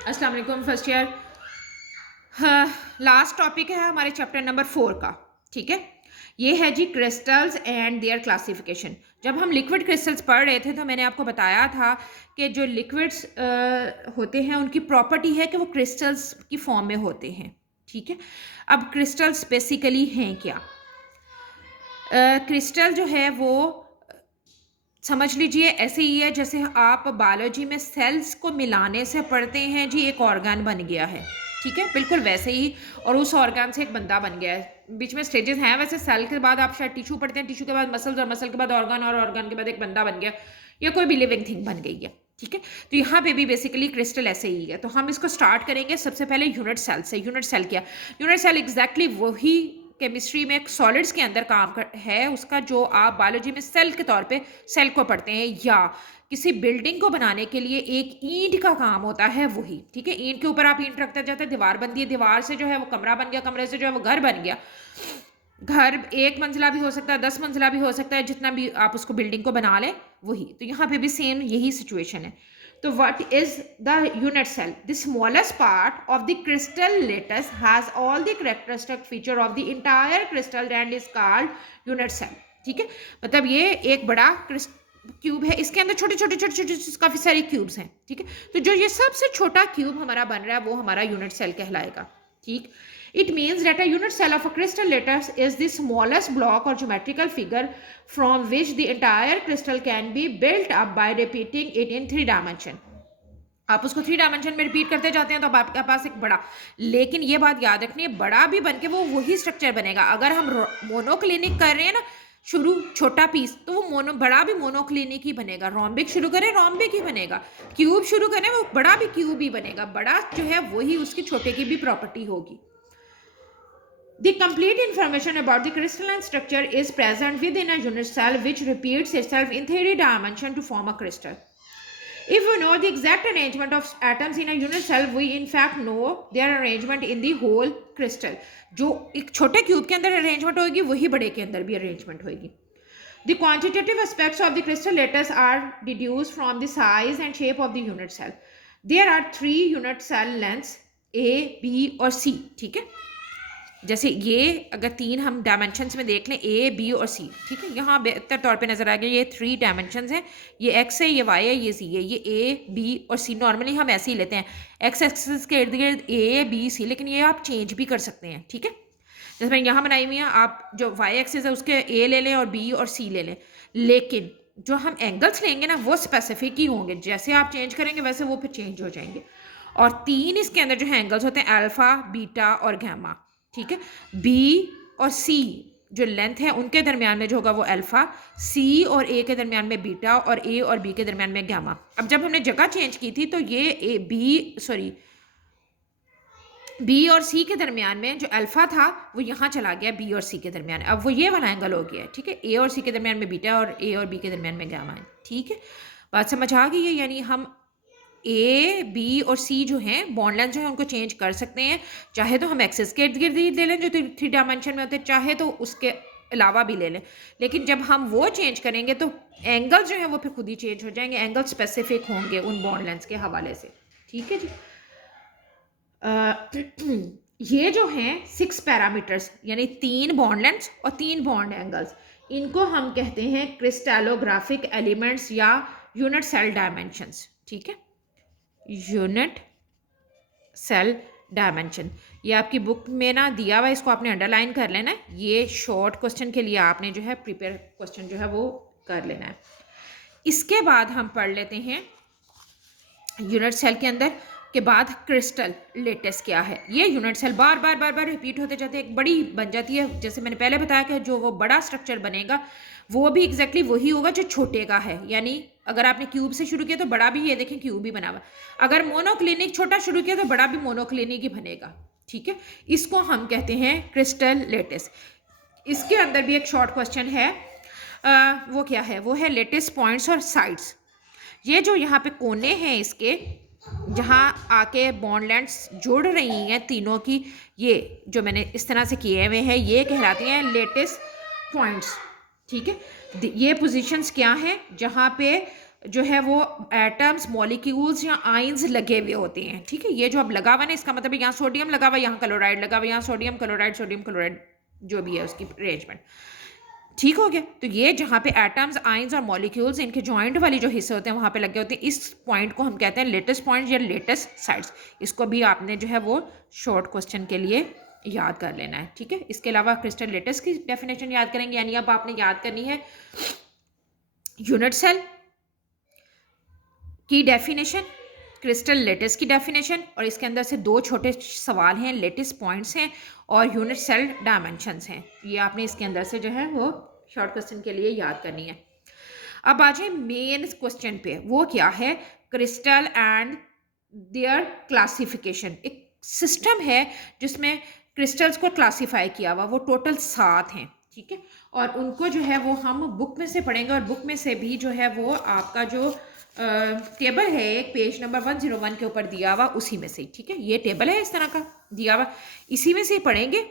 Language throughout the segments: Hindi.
अस्सलाम वालेकुम फर्स्ट ईयर। हाँ, लास्ट टॉपिक है हमारे चैप्टर नंबर 4 का। ठीक है, ये है जी क्रिस्टल्स एंड देयर क्लासिफिकेशन। जब हम लिक्विड क्रिस्टल्स पढ़ रहे थे तो मैंने आपको बताया था कि जो लिक्विड्स होते हैं उनकी प्रॉपर्टी है कि वो क्रिस्टल्स की फॉर्म में होते हैं। ठीक है, अब क्रिस्टल्स बेसिकली हैं क्या? क्रिस्टल जो है वो समझ लीजिए ऐसे ही है जैसे आप बायोलॉजी में सेल्स को मिलाने से पढ़ते हैं जी एक ऑर्गन बन गया है। ठीक है, बिल्कुल वैसे ही। और उस ऑर्गन से एक बंदा बन गया है। बीच में स्टेजेस हैं वैसे। सेल के बाद आप शायद टिश्यू पढ़ते हैं, टिश्यू के बाद मसल्स और मसल के बाद ऑर्गन और ऑर्गन के बाद एक बंदा बन गया या कोई भी लिविंग थिंग बन गई है। ठीक है, तो यहाँ पे भी बेसिकली क्रिस्टल ऐसे ही है। तो हम इसको स्टार्ट करेंगे सबसे पहले यूनिट सेल से। यूनिट सेल क्या? यूनिट सेल एग्जैक्टली वही केमिस्ट्री में सॉलिड्स के अंदर है उसका जो आप बायोलॉजी में सेल के तौर पे सेल को पढ़ते हैं, या किसी बिल्डिंग को बनाने के लिए एक ईंट का काम होता है वही। ठीक है, ईंट के ऊपर आप ईंट रखते जाते हैं, दीवार बनती है, दीवार से जो है वो कमरा बन गया, कमरे से जो है वो घर बन गया। घर एक मंजिला भी हो सकता है, 10 मंजिला भी हो सकता है, जितना भी आप उसको बिल्डिंग को बना लें वही। तो यहाँ पे भी सेम यही सिचुएशन है। तो what is the unit cell? The smallest part of the crystal lattice has all the characteristic feature of the entire crystal and is called unit cell. ठीक है, मतलब ये एक बड़ा क्यूब है, इसके अंदर छोटे छोटे छोटे छोटे काफी सारे क्यूब्स हैं। ठीक है, तो जो ये सबसे छोटा क्यूब हमारा बन रहा है वो हमारा यूनिट सेल कहलाएगा। ठीक, it means that a unit cell of a crystal lattice is the smallest block or geometrical figure from which the entire crystal can be built up by repeating it in 3 dimension. आप उसको 3 डायमेंशन में रिपीट करते जाते हैं तो आपके पास एक बड़ा, लेकिन ये बात याद रखनी है बड़ा भी बन के वो वही स्ट्रक्चर बनेगा। अगर हम मोनोक्लिनिक कर रहे हैं ना, शुरू छोटा पीस, तो वो बड़ा भी मोनोक्लिनिक ही बनेगा। रोम्बिक शुरू करें रोम्बिक ही बनेगा, क्यूब शुरू करें वो बड़ा भी क्यूब ही बनेगा। बड़ा जो है वही उसकी छोटे की भी प्रॉपर्टी होगी। The complete information about the crystalline structure is present within a unit cell which repeats itself in 3 dimensions to form a crystal. If we know the exact arrangement of atoms in a unit cell, we in fact know their arrangement in the whole crystal. जो एक छोटे क्यूब के अंदर अरेंजमेंट होगी वही बड़े के अंदर भी अरेंजमेंट होगी। The quantitative aspects of the crystal lattice are deduced from the size and shape of the unit cell. There are 3 unit cell lengths A, B और C. ठीक है, जैसे ये अगर 3 हम डायमेंशंस में देख लें ए बी और सी। ठीक है, यहाँ बेहतर तौर पे नज़र आ गया ये 3 डायमेंशंस हैं, ये एक्स है, ये वाई है, ये सी है। ये ए बी और सी नॉर्मली हम ऐसे ही लेते हैं, एक्स एक्सिस के इर्द गिर्द ए बी सी, लेकिन ये आप चेंज भी कर सकते हैं। ठीक है, जैसे मैंने यहाँ बनाई हुई है, आप जो वाई एक्सिस है उसके ए ले लें और बी और सी ले लें, लेकिन जो हम एंगल्स लेंगे ना वो स्पेसिफिक ही होंगे। जैसे आप चेंज करेंगे वैसे वो फिर चेंज हो जाएंगे। और 3 इसके अंदर जो है एंगल्स होते हैं अल्फा, बीटा और गैमा। ठीक है, बी और सी जो लेंथ है उनके दरमियान में जो होगा वो अल्फा, सी और ए के दरमियान में बीटा और ए और बी के दरमियान में गैमा। अब जब हमने जगह चेंज की थी तो ये बी और सी के दरमियान में जो अल्फा था वो यहाँ चला गया बी और सी के दरमियान, अब वो ये वाला एंगल हो गया है। ठीक है, ए और सी के दरमियान में बीटा और ए और बी के दरमियान में गैमा है। ठीक है, बात समझ आ गई है? यानी हम ए बी और सी जो हैं बॉन्ड लेंथ जो है उनको चेंज कर सकते हैं। चाहे तो हम एक्सेस के इर्द गिर्द ही ले लें जो 3 डायमेंशन में होते हैं, चाहे तो उसके अलावा भी ले लें। लेकिन जब हम वो चेंज करेंगे तो एंगल जो है वो फिर खुद ही चेंज हो जाएंगे, एंगल स्पेसिफिक होंगे उन बॉन्ड लेंथ्स के हवाले से। ठीक है जी, ये जो हैं 6 पैरामीटर्स यानी 3 बॉन्ड लेंथ्स और 3 बॉन्ड एंगल्स, इनको हम कहते हैं क्रिस्टलोग्राफिक एलिमेंट्स या यूनिट सेल डायमेंशंस। ठीक है, यूनिट सेल डायमेंशन ये आपकी बुक में ना दिया हुआ है, इसको आपने अंडरलाइन कर लेना है। ये शॉर्ट क्वेश्चन के लिए आपने जो है प्रिपेयर क्वेश्चन जो है वो कर लेना है। इसके बाद हम पढ़ लेते हैं यूनिट सेल के अंदर के बाद क्रिस्टल लेटिस क्या है। ये यूनिट सेल बार बार बार बार रिपीट होते जाते हैं, एक बड़ी बन जाती है। जैसे मैंने पहले बताया कि जो वो बड़ा स्ट्रक्चर बनेगा वो भी एग्जैक्टली वही होगा जो छोटे का है। यानी अगर आपने क्यूब से शुरू किया तो बड़ा भी ये देखें क्यूब ही बना हुआ। अगर मोनोक्लिनिक छोटा शुरू किया तो बड़ा भी मोनोक्लिनिक ही बनेगा। ठीक है, इसको हम कहते हैं क्रिस्टल लेटिस। इसके अंदर भी एक शॉर्ट क्वेश्चन है, वो क्या है? वो है लेटिस पॉइंट्स और साइड्स। ये जो यहाँ पे कोने हैं इसके जहाँ आके बॉन्ड लेंथ्स जुड़ रही हैं तीनों की, ये जो मैंने इस तरह से किए हुए हैं ये कहलाती हैं लेटिस पॉइंट्स। ठीक है, ये पोजीशंस क्या हैं जहाँ पे जो है वो एटम्स, मॉलिक्यूल्स या आइंस लगे हुए होते हैं। ठीक है, ये जो अब लगा हुआ ना, इसका मतलब यहाँ सोडियम लगा हुआ, यहाँ क्लोराइड लगा हुआ, यहाँ सोडियम क्लोराइड जो भी है उसकी अरेंजमेंट। ठीक हो गया। तो ये जहाँ पे एटम्स, आइंस और मॉलिक्यूल्स इनके जॉइंट वाली जो हिस्से होते हैं वहाँ पे लगे होते हैं, इस पॉइंट को हम कहते हैं लेटेस्ट पॉइंट या लेटेस्ट साइड्स। इसको भी आपने जो है वो शॉर्ट क्वेश्चन के लिए याद कर लेना है। ठीक है, इसके अलावा क्रिस्टल लेटेस्ट की डेफिनेशन याद करेंगे, यानी अब आपने याद करनी है यूनिट सेल की डेफिनेशन, क्रिस्टल लेटिस की डेफिनेशन, और इसके अंदर से दो छोटे सवाल हैं, लेटिस पॉइंट्स हैं और यूनिट सेल डायमेंशंस हैं। ये आपने इसके अंदर से जो है वो शॉर्ट क्वेश्चन के लिए याद करनी है। अब आ जाए मेन क्वेश्चन पे, वो क्या है, क्रिस्टल एंड देयर क्लासिफिकेशन। एक सिस्टम है जिसमें क्रिस्टल्स को क्लासीफाई किया हुआ, वो टोटल 7 हैं। ठीक है, और उनको जो है वो हम बुक में से पढ़ेंगे, और बुक में से भी जो है वो आपका जो टेबल है एक पेज नंबर 101 के ऊपर दिया हुआ, उसी में से। ठीक है, ये टेबल है इस तरह का दिया हुआ, इसी में से पढ़ेंगे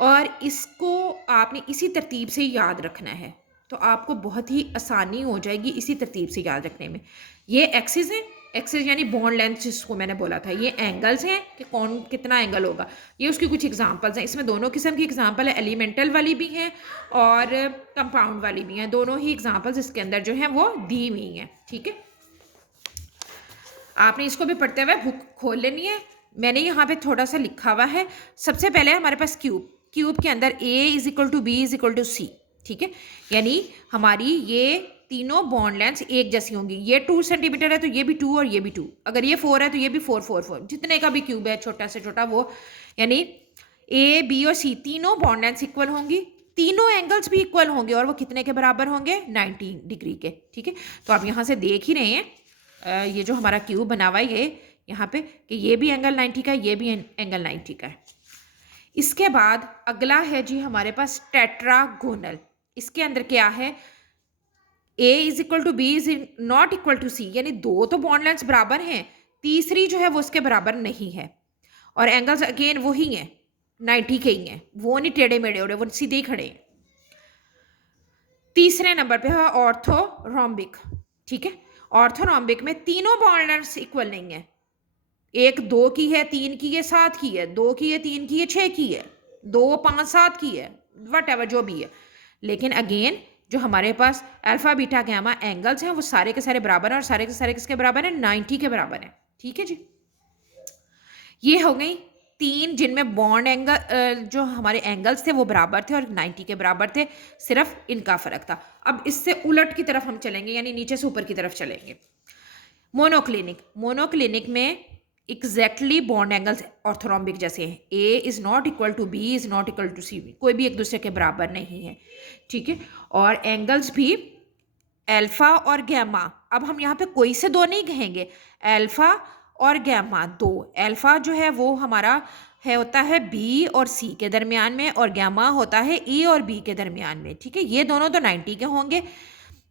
और इसको आपने इसी तरतीब से याद रखना है, तो आपको बहुत ही आसानी हो जाएगी इसी तरतीब से याद रखने में। ये एक्सिस हैं, एक्सिस यानी बॉन्ड लेंथ जिसको मैंने बोला था, ये एंगल्स हैं कि कौन कितना एंगल होगा, ये उसकी कुछ एग्जांपल्स हैं। इसमें दोनों किस्म की एग्जांपल है, एलिमेंटल वाली भी हैं और कंपाउंड वाली भी हैं, दोनों ही एग्जांपल्स इसके अंदर जो हैं वो दी हुई हैं। ठीक है, आपने इसको भी पढ़ते हुए बुक खोल लेनी है। मैंने यहाँ पे थोड़ा सा लिखा हुआ है। सबसे पहले हमारे पास क्यूब, क्यूब के अंदर A is equal to B is equal to C. ठीक है, यानी हमारी ये तीनों बॉन्ड लेंथ एक जैसी होंगी। ये 2 सेंटीमीटर है तो ये भी 2 और ये भी 2, अगर ये 4 है तो ये भी 4 4 4, जितने का भी क्यूब है छोटा से छोटा वो, यानी A B और C तीनों बॉन्ड लेंथ इक्वल होंगी, तीनों एंगल्स भी इक्वल होंगे, और वो कितने के बराबर होंगे, 90 डिग्री के। ठीक है, तो आप यहाँ से देख ही रहे हैं ये जो हमारा क्यूब बना हुआ है ये यहाँ पे, कि ये भी एंगल 90 का है, ये भी एंगल 90 का है। इसके बाद अगला है जी हमारे पास टेट्रागोनल। इसके अंदर क्या है, A is equal to B is not equal to C, यानी दो तो बॉन्ड लेंथ्स बराबर हैं, तीसरी जो है वो उसके बराबर नहीं है, और एंगल्स अगेन वही हैं, 90 के ही हैं, वो नहीं टेढ़े मेढ़े हो रहे, वो सीधे ही खड़े हैं। तीसरे नंबर पे है ऑर्थोरोम्बिक। ठीक है, ऑर्थोरोम्बिक में तीनों बॉन्ड लेंथ्स इक्वल नहीं है, एक 2 की है, 3 की है, 7 की है, 2 की है, 3 की है, 6 की है, 2 5 7 की है, वट एवर जो भी है। लेकिन अगेन जो हमारे पास अल्फा बीटा गैमा एंगल्स हैं वो सारे के सारे बराबर हैं, और सारे के सारे किसके बराबर हैं, 90 के बराबर हैं। ठीक है जी, ये हो गई 3 जिनमें बॉन्ड एंगल जो हमारे एंगल्स थे वो बराबर थे और 90 के बराबर थे, सिर्फ इनका फर्क था। अब इससे उलट की तरफ हम चलेंगे, यानी नीचे से ऊपर की तरफ चलेंगे। मोनोक्लिनिक, मोनोक्लिनिक में एग्जैक्टली बॉन्ड एंगल्स ऑर्थोरोम्बिक जैसे हैं, A is not equal to B is not equal to C, कोई भी एक दूसरे के बराबर नहीं है। ठीक है, और एंगल्स भी अल्फा और गैमा, अब हम यहाँ पे कोई से दो नहीं कहेंगे, अल्फा और गैमा दो। अल्फा जो है वो हमारा है होता है बी और सी के दरमियान में, और गैमा होता है ई और बी के दरमियान में। ठीक है, ये दोनों तो 90 के होंगे,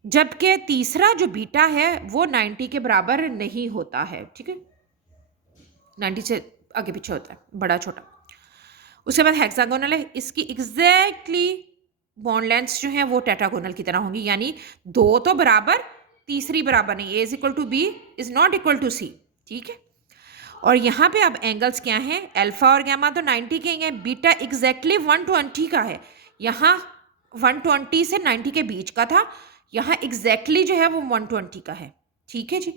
जबकि तीसरा जो बीटा है वो 90 के बराबर नहीं होता है। ठीक है, 90 से आगे पीछे होता है, बड़ा छोटा। उसके बाद हेक्सागोनल है, इसकी एग्जैक्टली बॉन्ड लेंथ्स जो हैं वो टेट्रागोनल की तरह होंगी, यानी दो तो बराबर, तीसरी बराबर नहीं, A is equal to B is not equal to C. ठीक है, और यहाँ पे अब एंगल्स क्या हैं, अल्फा और गैमा तो 90 के ही हैं, बीटा एग्जैक्टली 120 का है, यहाँ 120 से 90 के बीच का था, यहाँ एग्जैक्टली जो है वो 120 का है। ठीक है जी,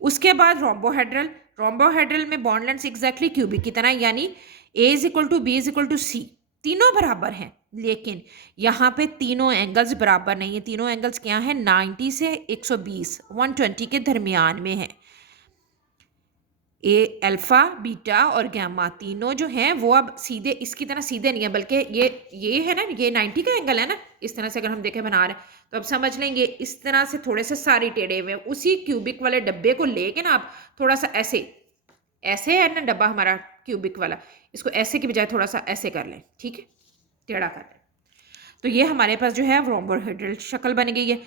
उसके बाद रोम्बोहेड्रल, रोम्बोहेड्रल में बॉन्ड लेंथ्स एग्जैक्टली क्यूबिक की तरह, यानी A is equal to B is equal to C, तीनों बराबर हैं, लेकिन यहाँ पे तीनों एंगल्स बराबर नहीं है। तीनों एंगल्स क्या हैं, 90 से 120 120 के दरमियान में है। ए अल्फा बीटा और गैमा तीनों जो हैं वो अब सीधे इसकी तरह सीधे नहीं है, बल्कि ये है ना, ये 90 का एंगल है ना, इस तरह से अगर हम देखें बना रहे हैं तो अब समझ लेंगे इस तरह से थोड़े से सारे टेढ़े हुए, उसी क्यूबिक वाले डब्बे को लेके ना आप थोड़ा सा ऐसे, ऐसे है ना डब्बा हमारा क्यूबिक वाला, इसको ऐसे की बजाय थोड़ा सा ऐसे कर लें। ठीक है, टेढ़ा कर लें, तो ये हमारे पास जो है रोम्बोहेड्रल शक्ल बन गई है।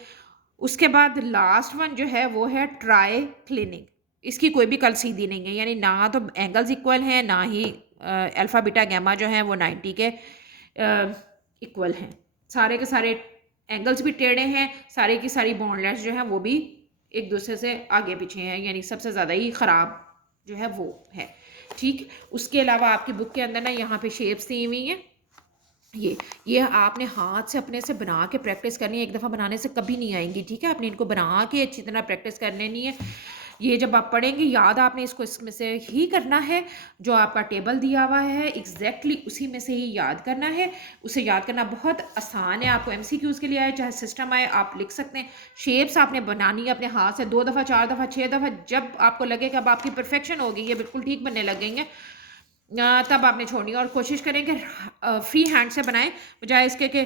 उसके बाद लास्ट वन जो है वो है ट्राइक्लिनिक, इसकी कोई भी कल सीधी नहीं है, यानी ना तो एंगल्स इक्वल हैं, ना ही अल्फा बीटा गैमा जो हैं वो 90 के इक्वल हैं, सारे के सारे एंगल्स भी टेढ़े हैं, सारी की सारी बॉन्ड लेंथ्स जो हैं वो भी एक दूसरे से आगे पीछे हैं, यानी सबसे ज़्यादा ही ख़राब जो है वो है। ठीक, उसके अलावा आपकी बुक के अंदर ना यहाँ पे शेप्स दी हुई हैं। ये आपने हाथ से अपने से बना के प्रैक्टिस करनी है, एक दफ़ा बनाने से कभी नहीं आएंगी। ठीक है, आपने इनको बना के अच्छी तरह प्रैक्टिस कर लेनी है। ये जब आप पढ़ेंगे याद आपने इसको इसमें से ही करना है, जो आपका टेबल दिया हुआ है एग्जैक्टली उसी में से ही याद करना है। उसे याद करना बहुत आसान है। आपको एमसीक्यूज़ के लिए आए चाहे सिस्टम आए, आप लिख सकते हैं। शेप्स आपने बनानी है अपने हाथ से 2 दफ़ा 4 दफ़ा 6 दफ़ा, जब आपको लगे कि अब आपकी परफेक्शन होगी, ये बिल्कुल ठीक बनने लगेंगे, तब आपने छोड़नी है। और कोशिश करें कि फ्री हैंड से बनाएं बजाय इसके कि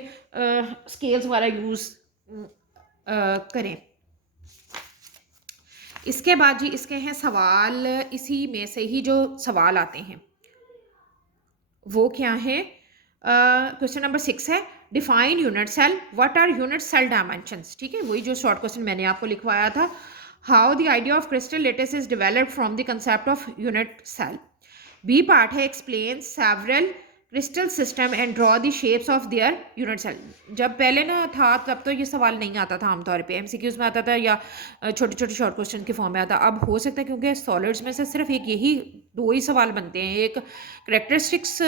स्केल्स वाला यूज़ करें। इसके बाद जी इसके हैं सवाल, इसी में से ही जो सवाल आते हैं वो क्या है। क्वेश्चन नंबर 6 है, define unit cell, what are unit cell dimensions. ठीक है, वही जो शॉर्ट क्वेश्चन मैंने आपको लिखवाया था। How the idea of crystal lattice is developed from the concept of unit cell. B part है, explain several crystal system and draw the shapes of their unit cell. जब पहले ना था तब तो ये सवाल नहीं आता था, आमतौर पे एमसीक्यूज में आता था या छोटे छोटे शॉर्ट क्वेश्चन के फॉर्म में आता। अब हो सकता है क्योंकि सॉलिड्स में से सिर्फ एक यही 2 ही सवाल बनते हैं, एक करेक्टरिस्टिक्स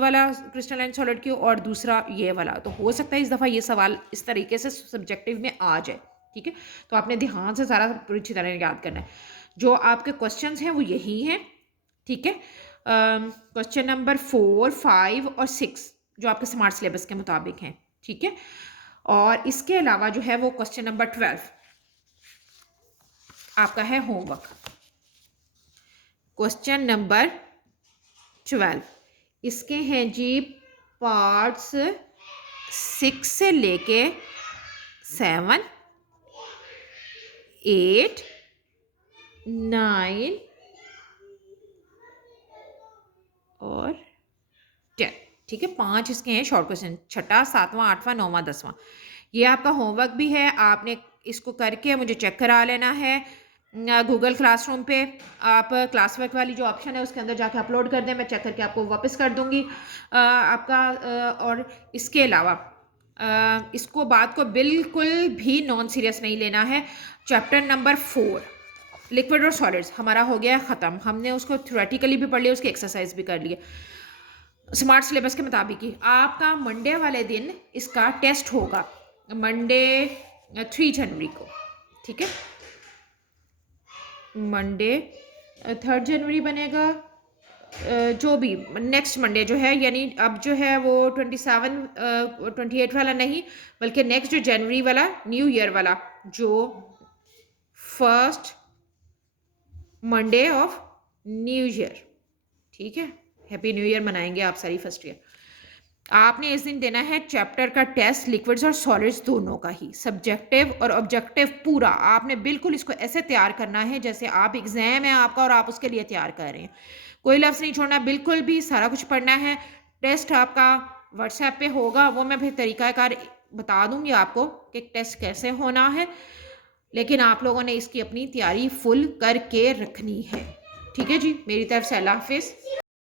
वाला क्रिस्टलाइन सॉलिड की और दूसरा ये वाला, तो हो सकता है इस दफ़ा ये सवाल इस तरीके से सब्जेक्टिव में आ जाए। ठीक है, तो आपने ध्यान से सारा पूरी अच्छी तरह याद करना है। जो आपके क्वेश्चन हैं वो यही हैं। ठीक है, क्वेश्चन नंबर 4, 5 और 6 जो आपके स्मार्ट सिलेबस के मुताबिक हैं। ठीक है, और इसके अलावा जो है वो क्वेश्चन नंबर 12 आपका है होमवर्क। क्वेश्चन नंबर 12 इसके हैं जी पार्ट्स 6 से लेके 7, 8, 9 और 10। ठीक है, 5 इसके हैं शॉर्ट क्वेश्चन, 6, 7वां, 8वां, 9वां, 10वां। ये आपका होमवर्क भी है, आपने इसको करके मुझे चेक करा लेना है। गूगल क्लासरूम पे आप क्लास वर्क वाली जो ऑप्शन है उसके अंदर जाके अपलोड कर दें, मैं चेक करके आपको वापस कर दूंगी आपका। और इसके अलावा इसको बात को बिल्कुल भी नॉन सीरियस नहीं लेना है। चैप्टर नंबर 4 लिक्विड और सॉलिड्स हमारा हो गया ख़त्म। हमने उसको थ्योरेटिकली भी पढ़ लिया, उसकी एक्सरसाइज भी कर लिया स्मार्ट सिलेबस के मुताबिक ही। आपका मंडे वाले दिन इसका टेस्ट होगा, मंडे 3 जनवरी को। ठीक है, मंडे 3 जनवरी बनेगा, जो भी नेक्स्ट मंडे जो है, यानी अब जो है वो 27 28 वाला नहीं, बल्कि नेक्स्ट जो जनवरी वाला न्यू ईयर वाला, जो first Monday of new year. ठीक है, हैप्पी न्यू ईयर मनाएंगे आप सारी फर्स्ट ईयर। आपने इस दिन देना है चैप्टर का टेस्ट, लिक्विड्स और सॉलिड्स दोनों का ही, सब्जेक्टिव और ऑब्जेक्टिव पूरा। आपने बिल्कुल इसको ऐसे तैयार करना है जैसे आप एग्जाम है आपका और आप उसके लिए तैयार कर रहे हैं। कोई लफ्ज़ नहीं छोड़ना, बिल्कुल भी सारा कुछ पढ़ना है। टेस्ट आपका व्हाट्सएप पे होगा, वो मैं फिर तरीक़ाकार बता दूंगी आपको कि टेस्ट कैसे होना है, लेकिन आप लोगों ने इसकी अपनी तैयारी फुल करके रखनी है। ठीक है जी, मेरी तरफ से अल्लाह हाफिज़।